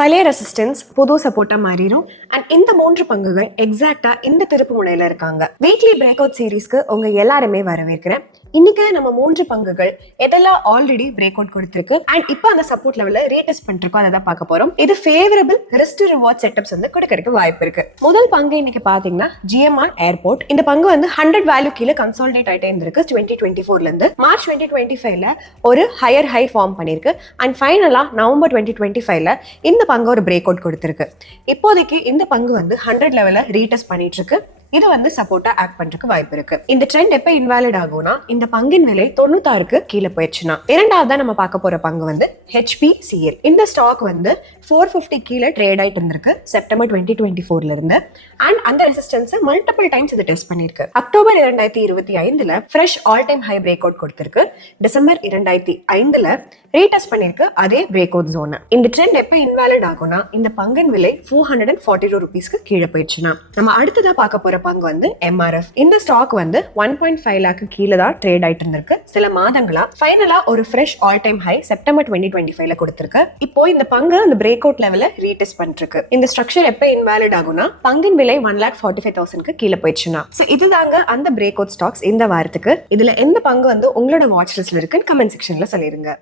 பழைய ரெசிஸ்டன்ஸ் புது சப்போர்ட்டா மாறிடும். அண்ட் இந்த 3 பங்குகள் எக்ஸாக்டா இந்த திருப்பு முனையில இருக்காங்க. வீக்லி பிரேக் அவுட் சீரீஸ்க்கு உங்க எல்லாருமே வரவேற்கிறேன். இன்னைக்கு நம்ம 3 பங்குகள் எதெல்லாம் ஆல்ரெடி பிரேக் அவுட் கொடுத்திருக்கு அண்ட் இப்போ அந்த சப்போர்ட் லெவல்ல ரீடெஸ்ட் பண்ணிருக்கோம், அதை தான் பார்க்க போறோம். இது ஃபேவரபிள் ரிஸ்க் ரிவார்ட் செட்டப்ஸ் வந்து கொடுக்கறதுக்கு வாய்ப்பு இருக்கு. முதல் பங்கு இன்னைக்கு பாத்தீங்கன்னா GMR ஏர்போர்ட். இந்த பங்கு வந்து 100 வேல்யூ கீழே கன்சாலிடேட் ஆயிட்டே இருந்திருக்கு 2024ல இருந்து. மார்ச் 2025ல ஒரு ஹையர் ஹை ஃபார்ம் பண்ணிருக்கு அண்ட் ஃபைனலா நவம்பர் 2025ல இந்த பங்கு ஒரு பிரேக் அவுட் கொடுத்திருக்கு. இப்போதைக்கு இந்த பங்கு வந்து 100 லெவல்ல ரீடெஸ்ட் பண்ணிட்டு இருக்கு. இது வந்து சப்போர்ட்டா ஆக்ட் பண்றதுக்கு வாய்ப்பு இருக்கு. இந்த ட்ரெண்ட் எப்ப இன்வாலிட் ஆகும்னா இந்த பங்கின் விலை 96க்கு கீழே போயிடுச்சுன்னா. இரண்டாவதா நம்ம பார்க்க போற பங்கு வந்து HPCL. இந்த ஸ்டாக் வந்து 450 கீழே ட்ரேட் ஆயிட்டு இருந்திருக்கு செப்டம்பர் 2024ல இருந்து. அண்ட் அந்த ரெசிஸ்டன்ஸ் மல்டிபிள் டைம்ஸ் இது டெஸ்ட் பண்ணிருக்கு. அக்டோபர் 2025ல fresh all time high break out கொடுத்திருக்கு. டிசம்பர் 2005ல ரீடெஸ்ட் பண்ணிருக்கு அதே பிரேக் அவுட் ஜோன். இந்த ட்ரெண்ட் எப்ப இன்வாலிட் ஆகும்னா இந்த பங்கின் விலை 442 ரூபீஸ்க்கு கீழே போயிடுச்சுன்னா. நம்ம அடுத்ததா பார்க்க போற பங்கு வந்து MRF. இந்த ஸ்டாக் வந்து 1.5 லாக் கீழே தான் ட்ரேட் ஆயிட்டு இருந்திருக்கு சில மாதங்களா. ஃபைனலா ஒரு fresh all time high September 2025ல கொடுத்திருக்கு. இப்போ இந்த பங்கு அந்த பிரேக் அவுட் லெவல்ல ரீடெஸ்ட் பண்ணிருக்கு. இந்த ஸ்ட்ரக்சர் எப்ப இன்வாலிட் ஆகும்னா பங்கின் விலை 1,45,000க்கு கீழே போயிடுச்சுன்னா. சோ இதுதாங்க அந்த பிரேக் அவுட் ஸ்டாக்ஸ் இந்த வாரத்துக்கு. இதுல எந்த பங்கு வந்து உங்களோட வாட்ச் லிஸ்ட்ல இருக்குன்னு கமெண்ட் செக்ஷன்ல சொல்லிருங்க.